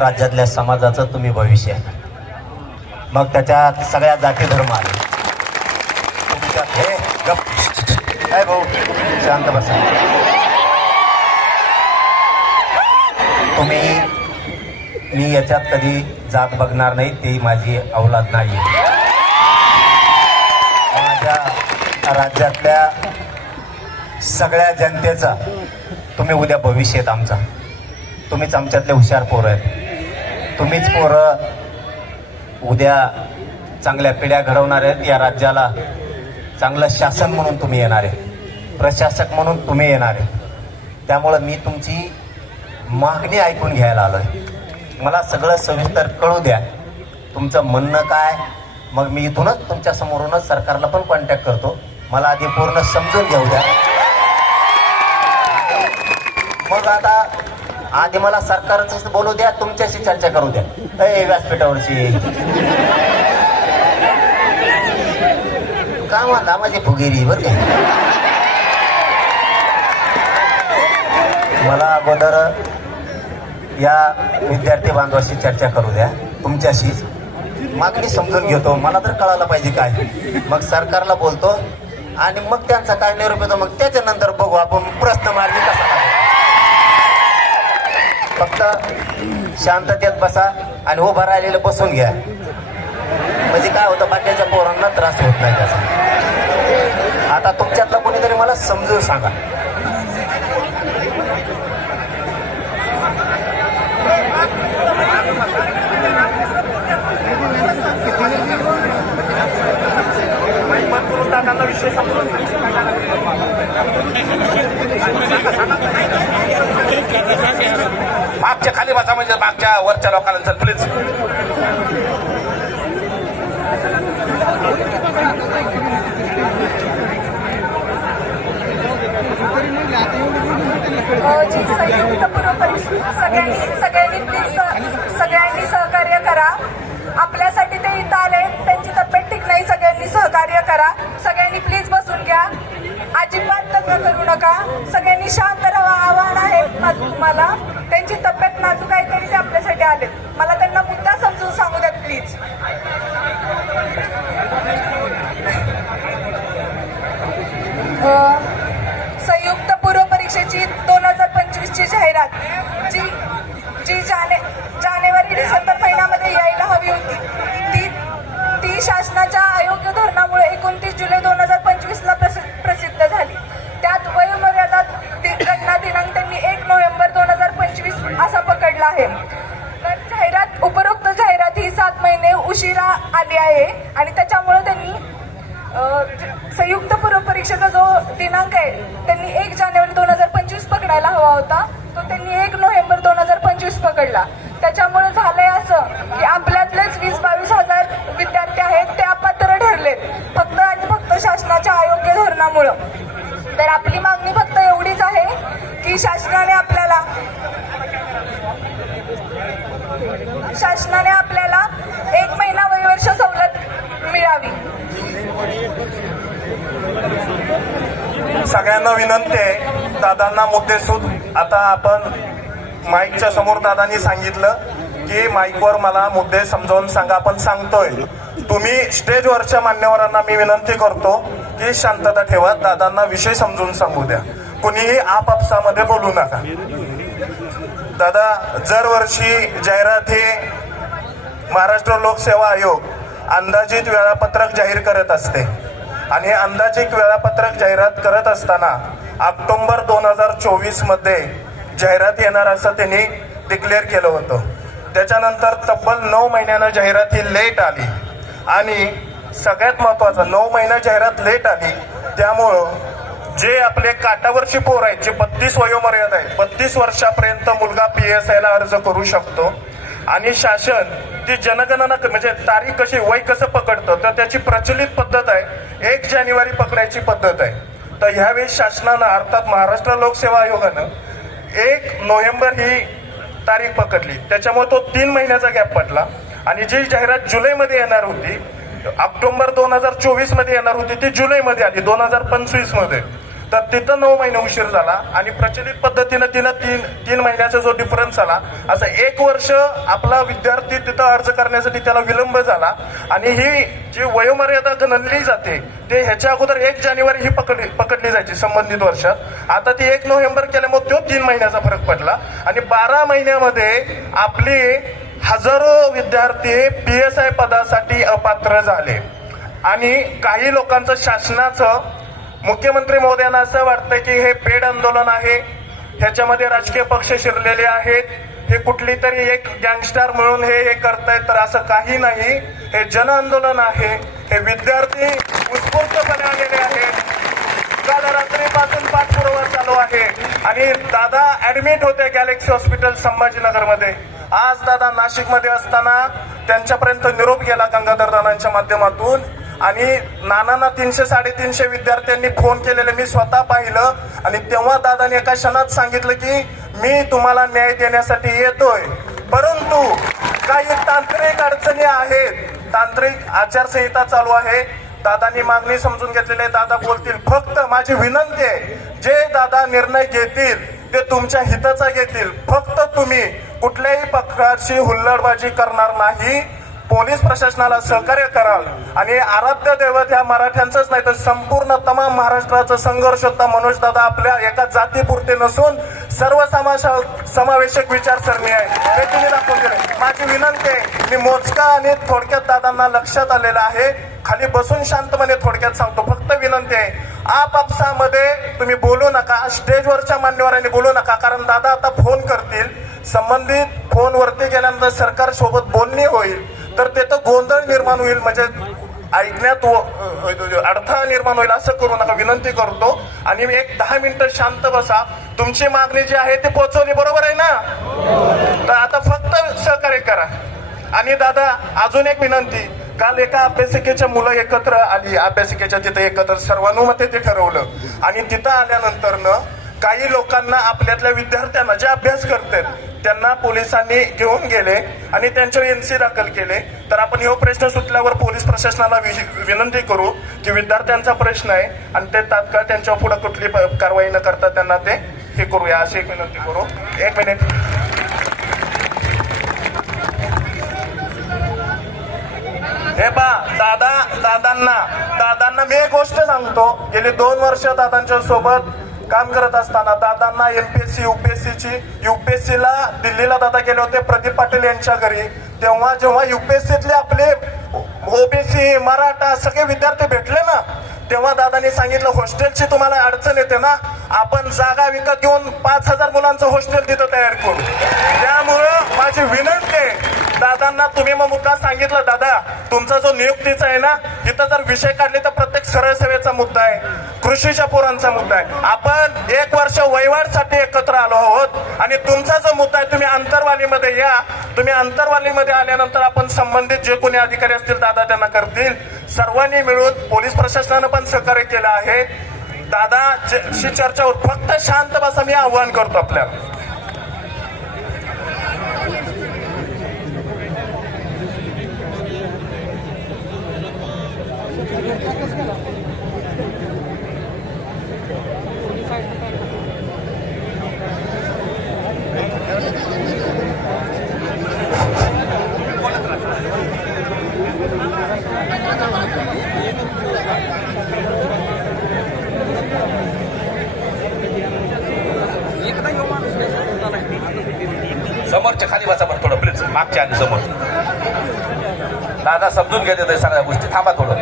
राज्यातल्या समाजाचं तुम्ही भविष्य आहे. मग त्याच्यात सगळ्या जाती धर्म आले. हे गप काय भाऊ, शांत बसा. मी याच्यात कधी जात बघणार नाही, ती माझी औलाद नाही. माझ्या राज्यातल्या सगळ्या जनतेचा तुम्ही उद्या भविष्य आहेत आमचा. तुम्हीच आमच्यातले हुशार पोरं आहेत. तुम्हीच पोरं उद्या चांगल्या पिढ्या घडवणार आहेत. या राज्याला चांगलं शासन म्हणून तुम्ही येणार आहे, प्रशासक म्हणून तुम्ही येणार आहे. त्यामुळं मी तुमची मागणी ऐकून घ्यायला आलोय. मला सगळं सविस्तर कळू द्या, तुमचं म्हणणं काय. मग मी इथूनच तुमच्या समोरूनच सरकारला पण कॉन्टॅक्ट करतो. मला आधी पूर्ण समजून घेऊ द्या. मग आता आधी मला सरकारच बोलू द्या, तुमच्याशी चर्चा करू द्या. व्यासपीठावरची काय म्हणता माझी फुगेरी बरं काय. मला अगोदर या विद्यार्थी बांधवाशी चर्चा करू द्या, तुमच्याशीच मागणी समजून घेतो. मला तर कळायला पाहिजे काय. मग सरकारला बोलतो आणि मग त्यांचा काय निरोप येतो, मग त्याच्यानंतर बघू आपण प्रश्न मार्गी कसा काढू. फक्त शांततेत बसा आणि उभं राहिलेलं बसून घ्या. म्हणजे काय होतं, बाकीच्या पोरांना त्रास होत नाही त्याचा. आता तुमच्यातलं कोणीतरी मला समजून सांगा. मागच्या खाली बसा, म्हणजे मागच्या वरच्या लोकांना प्लीज. सगळ्यांनी सहकार्य करा. आपल्यासाठी ते इथं आले, त्यांची तब्येत ठीक नाही. सगळ्यांनी सहकार्य करा. सगळ्यांनी प्लीज बसून घ्या, अजिबात दंगा करू नका. सगळ्यांनी शांत राहा. आव्हान आहे माझं तुम्हाला. त्यांची तब्येत नाजूक आहे तरी ते आपल्यासाठी आले. मला त्यांना मुद्दा समजून सांगू द्या प्लीज. संयुक्त पूर्व परीक्षेची 2025ची जाहिरात जी जानेवारी डिसेंबर महिन्यामध्ये यायला हवी होती, ती शासनाच्या अयोग्य धोरणामुळे 29 जुलै 2025ला प्रसिद्ध झाली. त्यात वयोमर्यादा गणना दिनांक त्यांनी 1 नोव्हेंबर 2025 असा पकडला आहे. तर उपरोक्त जाहिरात ही 7 महिने उशिरा आली आहे आणि त्याच्यामुळे त्यांनी संयुक्त पूर्व परीक्षेचा जो दिनांक आहे त्यांनी 1 जानेवारी 2025 पकडायला हवा होता, तो त्यांनी 1 नोव्हेंबर 2025 पकडला. त्याच्यामुळे झालंय असं की आपल्यातलेच 20-22 हजार विद्यार्थी आहेत ते अपात्र ठरलेत, फक्त आणि फक्त शासनाच्या अयोग्य धोरणामुळं. तर आपली मागणी फक्त एवढीच आहे की शासनाने आपल्याला 1 महिना वयवर्ष सवलत मिळावी. सगळ्यांना विनंती आहे, दादांना मुद्देसूद. आता आपण माईकच्या समोर दादांनी सांगितलं की माईकवर मला मुद्दे समजावून सांगा. आपण सांगतोय. तुम्ही स्टेजवरच्या मान्यवरांना मी विनंती करतो की शांतता ठेवा, दादांना विषय समजून सांगू द्या. कुणीही आपापसामध्ये बोलू नका. दादा, दरवर्षी जाहिरात ही महाराष्ट्र लोकसेवा आयोग अंदाजित वेळापत्रक जाहीर करत असते आणि अंदाजित वेळापत्रक जाहिरात करत असताना ऑक्टोबर 2024 मध्ये जाहिरात येणार असं त्यांनी डिक्लेअर केलं होतं. त्याच्यानंतर तब्बल 9 महिन्यानं जाहिरात ही लेट आली आणि सगळ्यात महत्वाचं 9 महिना जाहिरात लेट आली. त्यामुळं जे आपले काटावरची पोर आहेत, जे 32 वयोमर्यादा आहे, 32 वर्षापर्यंत मुलगा PSI ला अर्ज करू शकतो आणि शासन ती जनगणना म्हणजे तारीख कशी वय कसं पकडतं तर त्याची प्रचलित पद्धत आहे 1 जानेवारी पकडायची पद्धत आहे. तर ह्यावेळी शासनानं अर्थात महाराष्ट्र लोकसेवा आयोगानं 1 नोव्हेंबर ही तारीख पकडली. त्याच्यामुळे तो 3 महिन्याचा गॅप पडला आणि जी जाहिरात जुलैमध्ये येणार होती, ऑक्टोबर 2024 मध्ये येणार होती, ती जुलैमध्ये आली 2025 मध्ये. तर तिथं 9 महिने उशीर झाला आणि प्रचलित पद्धतीनं तिनं तीन महिन्याचा जो डिफरन्स आला, असं 1 वर्ष आपला विद्यार्थी तिथं अर्ज करण्यासाठी त्याला विलंब झाला. आणि ही जी वयोमर्यादा गणली जाते ते ह्याच्या अगोदर 1 जानेवारी ही पकडली जायची संबंधित वर्षात. आता ती 1 नोव्हेंबर केल्यामुळे तो 3 महिन्याचा फरक पडला आणि 12 महिन्यामध्ये आपली हजारो विद्यार्थी PSI पदासाठी अपात्र झाले. आणि काही लोकांचं शासनाचं, मुख्यमंत्री महोदयांना असं वाटतं की हे पेड आंदोलन आहे, ह्याच्यामध्ये राजकीय पक्ष शिरलेले आहेत, हे कुठली तरी एक गँगस्टर मिळून हे करतायत. तर असं काही नाही. हे जन आंदोलन आहे. हे विद्यार्थी उत्स्फूर्तपणे आलेले आहेत. काल रात्रीपासून पाठपुरावा चालू आहे. आणि दादा ऍडमिट होते गॅलेक्सी हॉस्पिटल संभाजीनगरमध्ये. आज दादा नाशिकमध्ये असताना त्यांच्यापर्यंत निरोप गेला गंगाधर दादांच्या माध्यमातून. आणि नानांना 300-350 विद्यार्थ्यांनी फोन केलेले मी स्वतः पाहिलं. आणि तेव्हा दादाने एका क्षणात सांगितलं की मी तुम्हाला न्याय देण्यासाठी येतोय, परंतु काही तांत्रिक अडचणी आहेत, तांत्रिक आचारसंहिता चालू आहे. दादांनी मागणी समजून घेतलेली आहे. दादा बोलतील. फक्त माझी विनंती आहे, जे दादा निर्णय घेतील ते तुमच्या हिताचा घेतील. फक्त तुम्ही कुठल्याही प्रकारची हुल्लडबाजी करणार नाही. पोलीस प्रशासनाला सहकार्य कराल. आणि आराध्य दैवत ह्या मराठ्यांचंच नाही तर संपूर्ण तमाम महाराष्ट्राचं संघर्ष होता. मनोज दादा आपल्या एका जातीपुरते नसून सर्व समावेशक विचारसरणी आहे, हे तुम्ही दाखवून दिले. माझी विनंती आहे, मी मोजका आणि थोडक्यात दादांना लक्षात आलेलं आहे. खाली बसून शांतपणे थोडक्यात सांगतो. फक्त विनंती आहे, आपापसामध्ये तुम्ही बोलू नका, स्टेजवरच्या मान्यवरांनी बोलू नका. कारण दादा आता फोन करतील. संबंधित फोनवरती गेल्यानंतर सरकार सोबत बोलणी होईल तर तिथं गोंधळ निर्माण होईल, म्हणजे ऐकण्यात अडथळा निर्माण होईल. असं करू नका, विनंती करतो. आणि एक 10 मिनिटं शांत बसा. तुमची मागणी जी आहे ती पोहोचवली, बरोबर आहे ना? तर आता फक्त सहकार्य करा. आणि दादा अजून एक विनंती, काल एका अभ्यासिकेच्या मुलं एकत्र आली, अभ्यासिकेच्या तिथं एकत्र सर्वानुमते ते ठरवलं. आणि तिथं आल्यानंतर काही लोकांना, आपल्यातल्या विद्यार्थ्यांना जे अभ्यास करतात त्यांना पोलिसांनी घेऊन गेले आणि त्यांच्यावर NC दाखल केले. तर आपण हे प्रश्न सुटल्यावर पोलीस प्रशासनाला विनंती करू की विद्यार्थ्यांचा प्रश्न आहे आणि ते तात्काळ त्यांच्या पुढे कुठली कारवाई न करता त्यांना ते हे करूया, अशी एक विनंती करू. 1 मिनिट. हे दादांना मी एक गोष्ट सांगतो. गेली 2 वर्ष दादांच्या सोबत काम करत असताना दादांना MPSC UPSCला दिल्लीला दादा गेले होते प्रदीप पाटील यांच्या घरी. तेव्हा जेव्हा UPSCतले आपले OBC मराठा सगळे विद्यार्थी भेटले ना, तेव्हा दादांनी सांगितलं हॉस्टेलची तुम्हाला अडचण येते ना, आपण जागा विकत घेऊन 5000 मुलांचं हॉस्टेल तिथं तयार करू. त्यामुळं माझी विनंती आहे दादांना, तुम्ही मग मुद्दा सांगितला दादा तुमचा जो नियुक्तीचा आहे ना, तिथं जर विषय काढले तर प्रत्येक सरळ सेवेचा मुद्दा आहे, कृषीच्या पोरांचा मुद्दा आहे. आपण 1 वर्ष वहिवाटसाठी एकत्र आलो आहोत आणि तुमचा जो मुद्दा आहे तुम्ही अंतरवालीमध्ये या. तुम्ही अंतरवालीमध्ये आल्यानंतर आपण संबंधित जे कोणी अधिकारी असतील दादा त्यांना करतील. सर्वांनी मिळून पोलीस प्रशासनानं पण सहकार्य केलं आहे. दादाशी चर्चा होत, फक्त शांत बसा, मी आव्हान करतो आपल्याला. समोरच्या खाली बसा बरं थोडं प्लीज, मागच्या आणि समोर. दादा समजून घेते सगळ्या गोष्टी, थांबा थोडं.